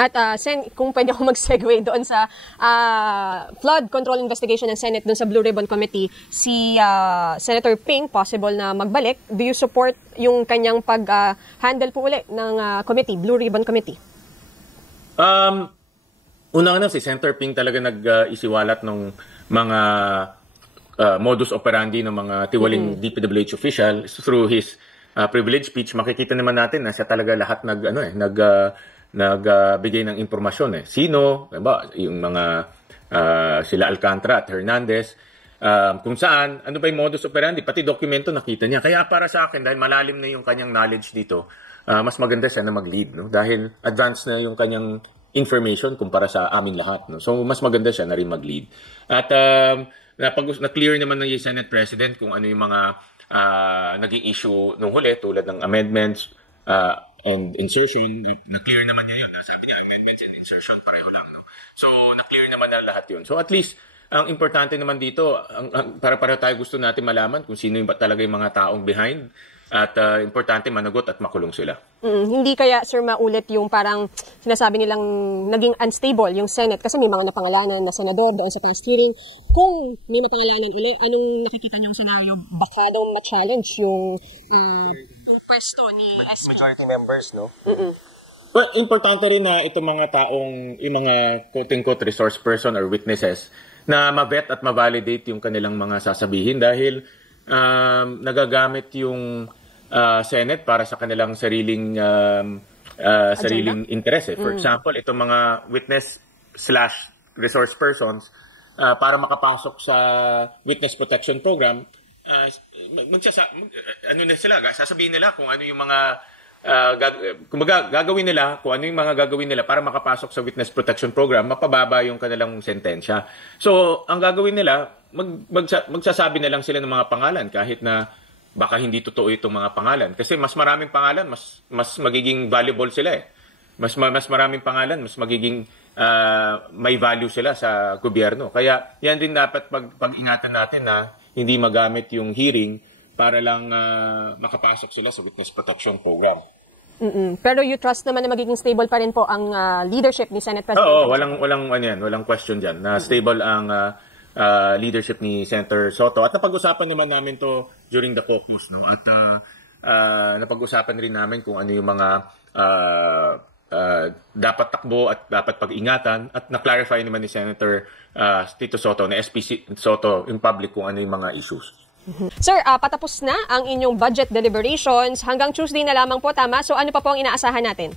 At kung pwede ako mag-segue doon sa flood control investigation ng Senate doon sa Blue Ribbon Committee, si Senator Ping possible na magbalik. Do you support yung kanyang pag-handle po ulit ng committee, Blue Ribbon Committee? Unang si Senator Ping talaga nag-isiwalat ng mga modus operandi ng mga tiwaling DPWH official through his privilege speech. Makikita naman natin na siya talaga lahat nagbigay ng impormasyon Sino, diba, yung mga sila Alcantara at Hernandez, kung saan, ano ba yung modus operandi, pati dokumento nakita niya. Kaya para sa akin, dahil malalim na yung kanyang knowledge dito, mas maganda siya na mag-lead, no? Dahil advanced na yung kanyang information kumpara sa aming lahat, no? So mas maganda siya na rin mag-lead. At na-clear naman ng Senate President kung ano yung mga naging issue nung huli tulad ng amendments and insertion. Na-clear naman niya yun. Sabi niya, amendments and insertion, pareho lang. No? So, na-clear naman na lahat yun. So, at least, ang importante naman dito, para tayo gusto natin malaman kung sino yung talaga yung mga taong behind. At importante managot at makulong sila. Hindi kaya, sir, maulit yung parang sinasabi nilang naging unstable yung Senate kasi may mga napangalanan na senador doon sa past hearing. Kung may napangalanan ulit, anong nakikita niyong scenario? Baka daw ma-challenge yung pwesto ni SP. Majority members, no? But importante rin na itong mga taong, yung mga quote-unquote resource person or witnesses na ma-vet at ma-validate yung kanilang mga sasabihin dahil nagagamit yung Senate para sa kanilang sariling interest. For example, itong mga witness/resource persons para makapasok sa witness protection program, sasabihin nila kung ano yung mga gagawin nila, kung ano yung mga gagawin nila para makapasok sa witness protection program, mapababa yung kanilang sentensya. So, ang gagawin nila, magsasabi na lang sila ng mga pangalan kahit na baka hindi totoo itong mga pangalan. Kasi mas maraming pangalan, mas magiging valuable sila Mas maraming pangalan, mas magiging may value sila sa gobyerno. Kaya yan din dapat pag-ingatan natin na hindi magamit yung hearing para lang makapasok sila sa witness protection program. Pero you trust naman na magiging stable pa rin po ang leadership ni Senate President? Oo, walang question dyan na stable ang leadership ni Senator Soto. At napag-usapan naman namin to during the caucus, no? At napag-usapan rin namin kung ano yung mga dapat takbo at dapat pag-ingatan at na-clarify naman ni Senator Tito Soto, na SPC Soto in public kung ano yung mga issues. Sir, patapos na ang inyong budget deliberations. Hanggang Tuesday na lamang po, tama? So ano pa po ang inaasahan natin?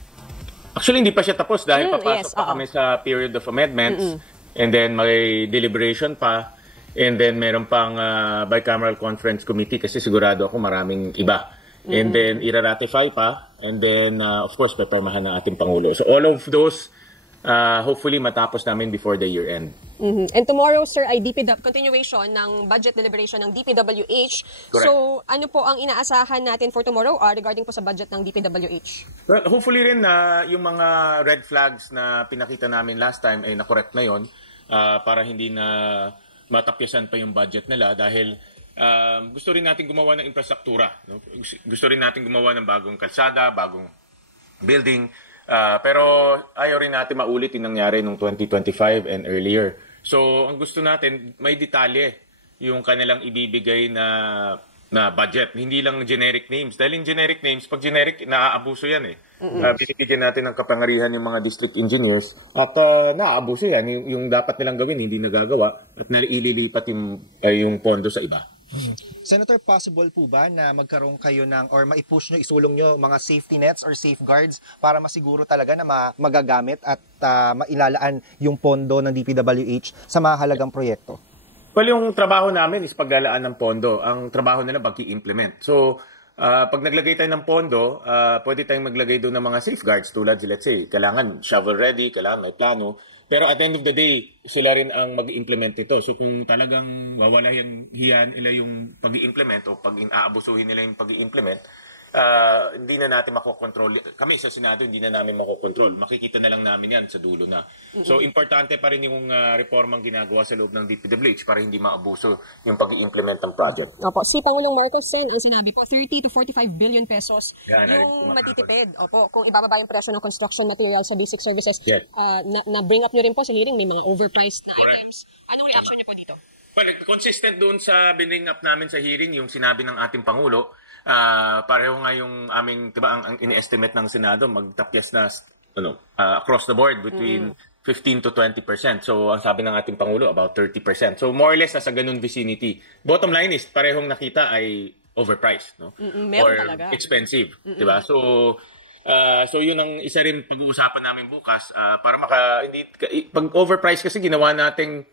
Actually, hindi pa siya tapos dahil papasok pa kami sa period of amendments. And then may deliberation pa, and then meron pang bicameral conference committee kasi sigurado ako maraming iba. And then ira-ratify pa, and then of course pepermahan ng ating Pangulo. So all of those hopefully matapos namin before the year end. And tomorrow, sir, ay continuation ng budget deliberation ng DPWH. Correct. So ano po ang inaasahan natin for tomorrow regarding po sa budget ng DPWH? Well, hopefully rin na yung mga red flags na pinakita namin last time ay na-correct na yon. Para hindi na matapyasan pa yung budget nila dahil gusto rin natin gumawa ng infrastruktura. No? Gusto rin natin gumawa ng bagong kalsada, bagong building. Pero ayaw rin natin maulit yung nangyari noong 2025 and earlier. So ang gusto natin, may detalye yung kanilang ibibigay na budget. Hindi lang generic names. Dahil yung generic names, pag generic, naaabuso yan binibigyan natin ng kapangyarihan yung mga district engineers at naaabuso yan. Yung dapat nilang gawin, hindi nagagawa at ililipat yung pondo sa iba. Senator, possible po ba na magkaroon kayo or maipush nyo, isulong nyo mga safety nets or safeguards para masiguro talaga na magagamit at mailalaan yung pondo ng DPWH sa mahalagang proyekto? Well, yung trabaho namin is paglalaan ng pondo. Ang trabaho nila pag-i-implement. So, pag naglagay tayo ng pondo, pwede tayong maglagay doon ng mga safeguards tulad, let's say, kailangan shovel ready, kailangan may plano. Pero at the end of the day, sila rin ang mag-i-implement ito. So kung talagang wawala hiyan nila yung pag-i-implement o pag-aabusuhin nila yung pag-i-implement, hindi na natin makokontrol. Kami sa Senado, hindi na namin makokontrol. Makikita na lang namin yan sa dulo na. So, importante pa rin yung reformang ginagawa sa loob ng DPWH para hindi maabuso yung pag-i-implement ng project. Opo, si Pangulong Marcos Sen, ang sinabi po, 30 to 45 billion pesos Yan, yung matitipid. Opo, kung ibababa yung presyo ng construction material sa basic services. Yes. Na-bring up nyo rin po sa hearing, may mga overpriced na items. Anong reaction nyo po dito? Well, consistent doon sa bring up namin sa hearing, yung sinabi ng ating Pangulo, pareho nga yung aming, diba, ang ini-estimate ng Senado, magtapyas na across the board between 15 to 20%. So, ang sabi ng ating Pangulo, about 30%. So, more or less, nasa ganun vicinity. Bottom line is, parehong nakita ay overpriced, no? Meron Or talaga. expensive, diba? So yun ang isa rin pag-uusapan namin bukas, para pag overpriced kasi ginawa nating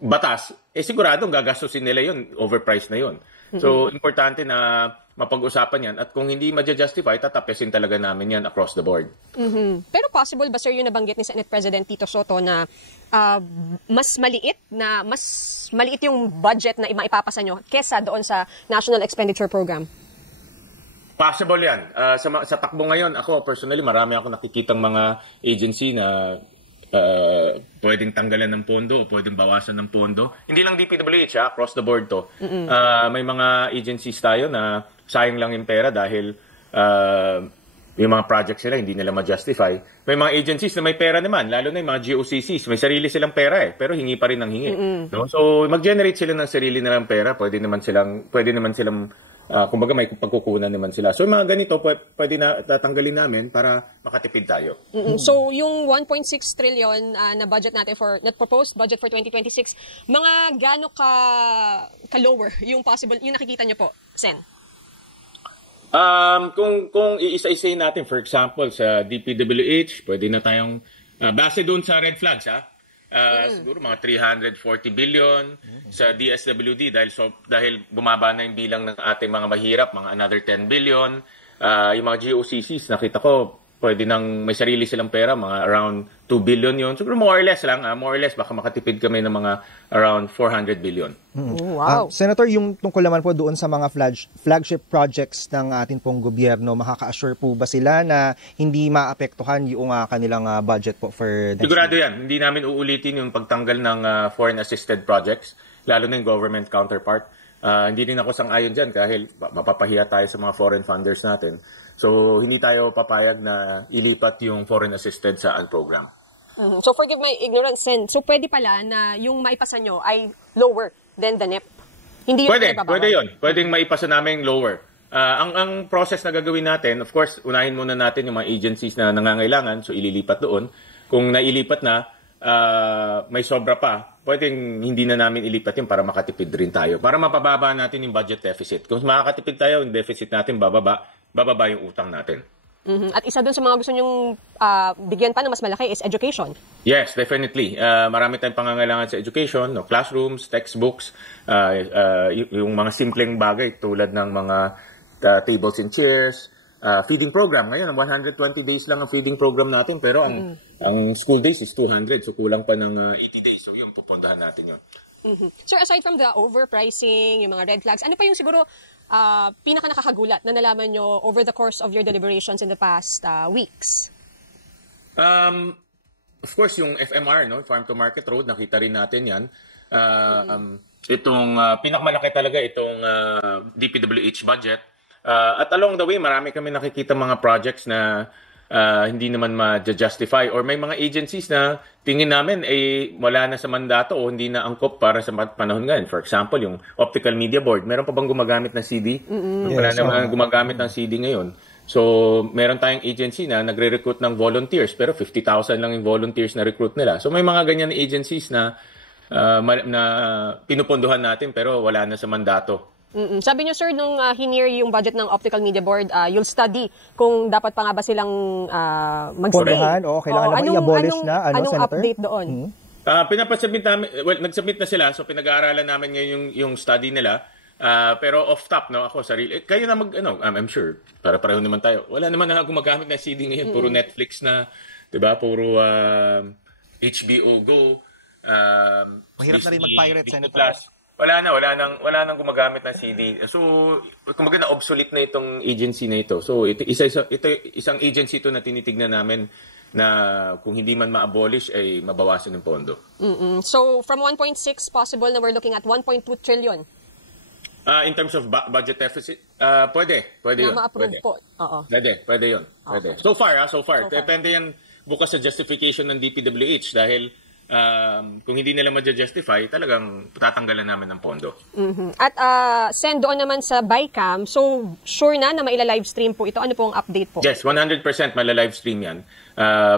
batas, siguradong gagastusin nila yun, overpriced na yun. So, importante na mapag-usapan yan. At kung hindi ma-justify, tatapesin talaga namin yan across the board. Pero possible ba, sir, yung nabanggit ni Senate President Tito Soto na mas maliit yung budget na maipapasa nyo kesa doon sa National Expenditure Program? Possible yan. Sa takbo ngayon, ako personally, marami ako nakikitang mga agency na pwedeng tanggalan ng pondo o pwedeng bawasan ng pondo. Hindi lang DPWH, across the board to. May mga agencies tayo na sayang lang yung pera dahil yung mga projects nila hindi nila ma-justify. May mga agencies na may pera naman, lalo na yung mga GOCCs, may sarili silang pera pero hingi pa rin ng hingi. No? So mag-generate sila ng sarili nilang pera, pwede naman silang kumbaga may pagkukunan naman sila. So yung mga ganito, pwede na tatanggalin namin para makatipid tayo. So yung 1.6 trillion na budget natin na proposed budget for 2026, mga gaano ka-lower yung possible, yung nakikita nyo po, Sen? Kung iisa-isayin natin, for example, sa DPWH, pwede na tayong, base doon sa red flags, siguro mga 340 billion sa DSWD dahil bumaba na yung bilang ng ating mga mahirap, mga another 10 billion. Yung mga GOCCs, nakita ko, pwede nang may sarili silang pera, mga around 2 billion yun. Siguro more or less baka makatipid kami ng mga around 400 billion. Wow. Senator, yung tungkol naman po doon sa mga flagship projects ng ating pong gobyerno, makaka-assure po ba sila na hindi maapektuhan yung kanilang budget po for next Sigurado yan. Hindi namin uulitin yung pagtanggal ng foreign assisted projects, lalo na yung government counterpart. Hindi din ako sang-ayon dyan dahil mapapahiya tayo sa mga foreign funders natin. So, hindi tayo papayag na ilipat yung foreign assisted sa program. So, forgive my ignorance, Sen. So, pwede pala na yung maipasa nyo ay lower than the NEP? Hindi Pwede yun. Pwedeng maipasa namin lower. Ang process na gagawin natin, of course, unahin muna natin yung mga agencies na nangangailangan, so ililipat doon. Kung nailipat na, may sobra pa, pwedeng hindi na namin ilipat yun para makatipid rin tayo. Para mapababa natin yung budget deficit. Kung makakatipid tayo, yung deficit natin bababa yung utang natin. At isa dun sa mga gusto nyong bigyan pa na mas malaki is education. Yes, definitely. Marami tayong pangangailangan sa education, classrooms, textbooks, yung mga simpleng bagay tulad ng mga tables and chairs, feeding program. Ngayon, 120 days lang ang feeding program natin, pero ang school days is 200, so kulang pa ng 80 days. So yun, pupuntahan natin yun. Sir, aside from the overpricing, yung mga red flags, ano pa yung siguro pinaka nakakagulat na nalaman nyo over the course of your deliberations in the past weeks? Of course, yung FMR, Farm to Market Road, nakita rin natin yan. Itong pinakamalaki talaga itong DPWH budget. At along the way, marami kami nakikita mga projects na hindi naman ma-justify or may mga agencies na tingin namin wala na sa mandato o hindi na angkop para sa panahon ngayon. For example, yung Optical Media Board, meron pa bang gumagamit ng CD? Wala naman gumagamit ng CD ngayon. So, meron tayong agency na nagre-recruit ng volunteers pero 50,000 lang yung volunteers na recruit nila. So, may mga ganyan agencies na pinupunduhan natin pero wala na sa mandato. Sabi niyo, sir, nung hinir yung budget ng Optical Media Board, you'll study kung dapat pa nga ba silang mag-stay. Pondahan, kailangan naman i-abolish na. Anong Senator? update doon? Pinapasubmit namin, nag-submit na sila, so pinag-aaralan namin ngayon yung study nila. Pero off top, ako sarili. Kayo na I'm sure, para pareho naman tayo. Wala naman na gumagamit ng CD ngayon, puro Netflix na, 'di ba? Puro HBO Go, mahirap na rin mag-pirate, Senator. Plus. wala nang gumagamit ng CD. So, kumbaga na obsolete na itong agency na ito. So, ito isang agency ito na tinitignan namin na kung hindi man ma-abolish ay mabawasan ng pondo. So, from 1.6 possible na we're looking at 1.2 trillion. In terms of budget deficit, pwede Na yun. ma-approve po. Oo. Pwede yun. Pwede. So far. Depende yan bukas sa justification ng DPWH dahil kung hindi nila ma-justify, talagang tatanggalan namin ng pondo. At send doon naman sa BICAM, so sure na maila-live stream po ito. Ano po ang update po? Yes, 100% mala-live stream yan.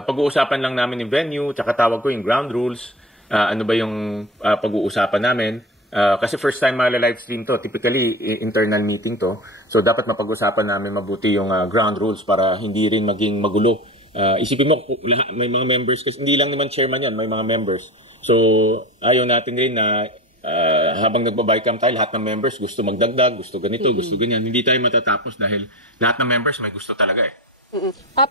Pag-uusapan lang namin yung venue, tsaka tawag ko yung ground rules. Ano ba yung pag-uusapan namin? Kasi first time mala-live stream to, typically internal meeting to. So dapat mapag-usapan namin mabuti yung ground rules para hindi rin maging magulo. Isipin mo, may mga members, kasi hindi lang naman chairman yan, may mga members. So ayaw natin rin na habang nagbabaycam tayo, lahat ng members gusto magdagdag, gusto ganito, gusto ganyan. Hindi tayo matatapos dahil lahat ng members may gusto talaga eh.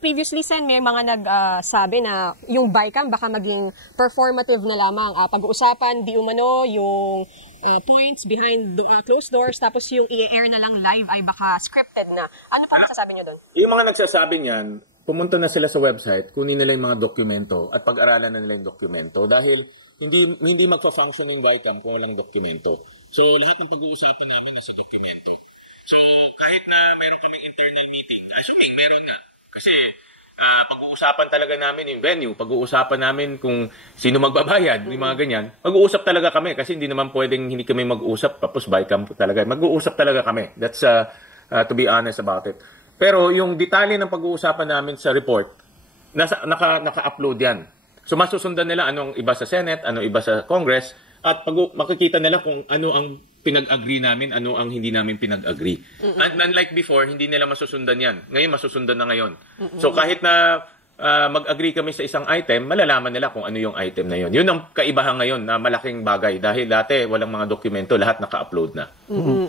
Previously, Sen, may mga nagsabi na yung BICAM baka maging performative na lamang. Pag-uusapan, di umano, yung points behind closed doors, tapos yung i-air na lang live ay baka scripted na. Ano pa masasabi nyo doon? Yung mga nagsasabi niyan, pumunta na sila sa website, kunin nila yung mga dokumento at pag-aralan na nila yung dokumento dahil hindi magfa-function yung BICAM kung walang dokumento. So, lahat ng pag-uusapan namin na si dokumento. So, kahit na mayroon kaming internal meeting, assuming meron na. Kasi, pag-uusapan talaga namin yung venue, pag-uusapan namin kung sino magbabayad, yung mga ganyan. Mag-uusap talaga kami kasi hindi naman pwedeng hindi kami mag-usap tapos BICAM talaga. Mag-uusap talaga kami. That's to be honest about it. Pero yung detalye ng pag-uusapan namin sa report, naka-upload yan. So, masusundan nila anong iba sa Senate, anong iba sa Congress, at makikita nila kung ano ang pinag-agree namin, ano ang hindi namin pinag-agree. And unlike before, hindi nila masusundan yan. Ngayon, masusundan na ngayon. So kahit na mag-agree kami sa isang item, malalaman nila kung ano yung item na yun. Yun ang kaibahan ngayon na malaking bagay dahil dati walang mga dokumento, lahat naka-upload na.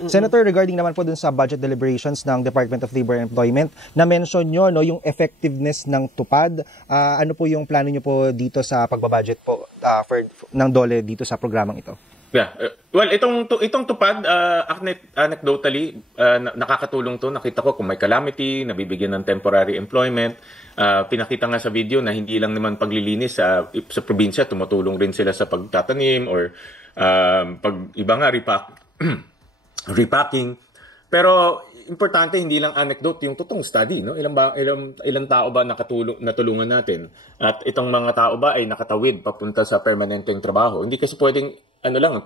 Senator, regarding naman po dun sa budget deliberations ng Department of Labor and Employment, na-mention nyo yung effectiveness ng tupad. Ano po yung plano nyo po dito sa pagbabudget po ng DOLE dito sa programang ito? Yeah. Well, itong tupad, anecdotally, nakakatulong to. Nakita ko kung may calamity, nabibigyan ng temporary employment. Pinakita nga sa video na hindi lang naman paglilinis sa probinsya, tumutulong rin sila sa pagtatanim or pag iba nga repacking. Pero importante hindi lang anecdote yung totoong study, no? Ilang tao ba natulungan natin? At itong mga tao ba ay nakatawid papunta sa permanenteng trabaho? Hindi kasi pwedeng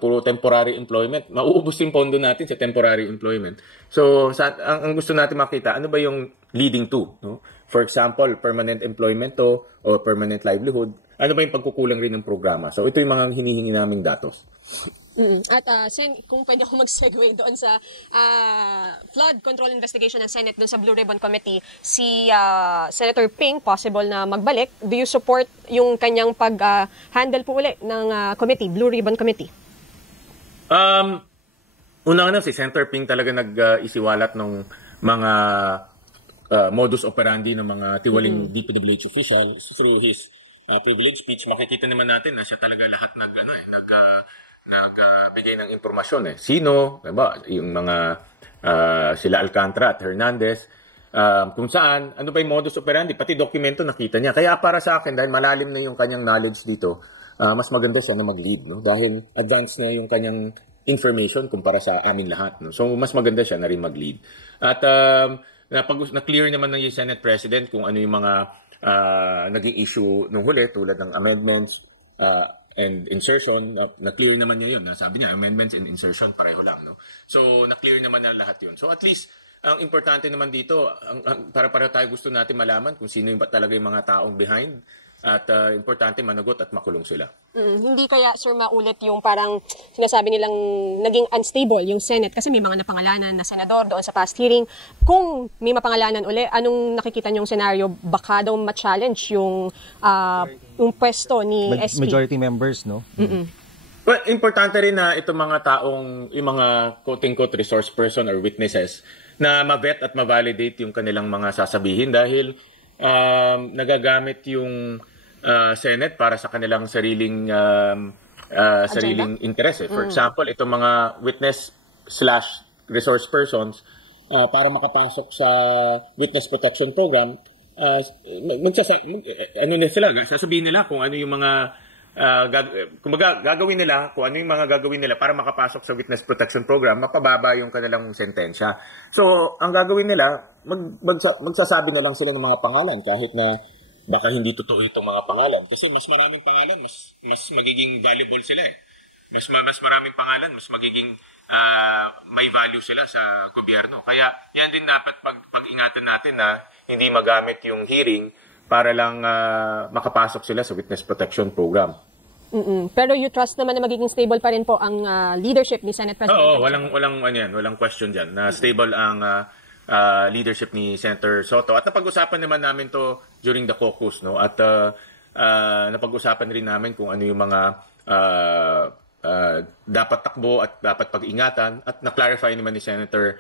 puro temporary employment. Mauubos yung pondo natin sa temporary employment. So, ang gusto natin makita, ano ba yung leading to, no? For example, permanent employment to o permanent livelihood. Ano ba yung pagkukulang rin ng programa? So, ito yung mga hinihingi naming datos. At Sen, kung pwede ako mag-segue doon sa flood control investigation ng Senate doon sa Blue Ribbon Committee, si Senator Ping, possible na magbalik. Do you support yung kanyang pag-handle po uli ng committee, Blue Ribbon Committee? Una si Senator Ping talaga nag-isiwalat ng mga modus operandi ng mga tiwaling DPWH official through his privilege speech. Makikita naman natin na siya talaga lahat nagbigay ng impormasyon eh. Sino, diba? Yung mga sila Alcantara at Hernandez, kung saan, ano ba yung modus operandi, pati dokumento nakita niya. Kaya para sa akin, dahil malalim na yung kanyang knowledge dito, mas maganda siya na mag-lead, no? Dahil advanced na yung kanyang information kumpara sa amin lahat, no? So, mas maganda siya na rin mag-lead. At na-clear naman ng Senate President kung ano yung mga naging issue nung huli, tulad ng amendments, and insertion, na-clear naman niya yun. Sabi niya, amendments and insertion, pareho lang. No? So, na-clear naman na lahat yun. So, at least, ang importante naman dito, para tayo gusto natin malaman kung sino yung talaga yung mga taong behind. At importante managot at makulong sila. Hindi kaya, sir, maulit yung parang sinasabi nilang naging unstable yung Senate kasi may mga napangalanan na senador doon sa past hearing. Kung may mapangalanan uli, anong nakikita niyong senaryo? Baka daw ma-challenge yung pwesto ni SP. Majority members, no? Well, importante rin na itong mga taong, yung mga quote-unquote resource person or witnesses, na ma-vet at ma-validate yung kanilang mga sasabihin dahil nagagamit yung Senate para sa kanilang sariling sariling interest. For example, itong mga witness/resource persons, para makapasok sa witness protection program, sasabihin nila kung ano yung mga gagawin nila, kung ano yung mga gagawin nila para makapasok sa witness protection program, mapababa yung kanilang sentensya. So, ang gagawin nila, magsasabi na lang sila ng mga pangalan kahit na baka hindi totoo itong mga pangalan. Kasi mas maraming pangalan, mas magiging valuable sila eh. Mas maraming pangalan, mas magiging may value sila sa gobyerno. Kaya yan din dapat pag-ingatan natin na hindi magamit yung hearing para lang makapasok sila sa witness protection program. Pero you trust naman na magiging stable pa rin po ang leadership ni Senate President? Oo, walang question dyan na stable ang leadership ni Senator Soto. At napag-usapan naman namin to during the caucus, no? At napag-usapan rin namin kung ano yung mga dapat takbo at dapat pag-ingatan, at na-clarify naman ni Senator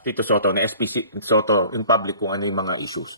Tito Soto, na SPC Soto in public kung ano yung mga issues.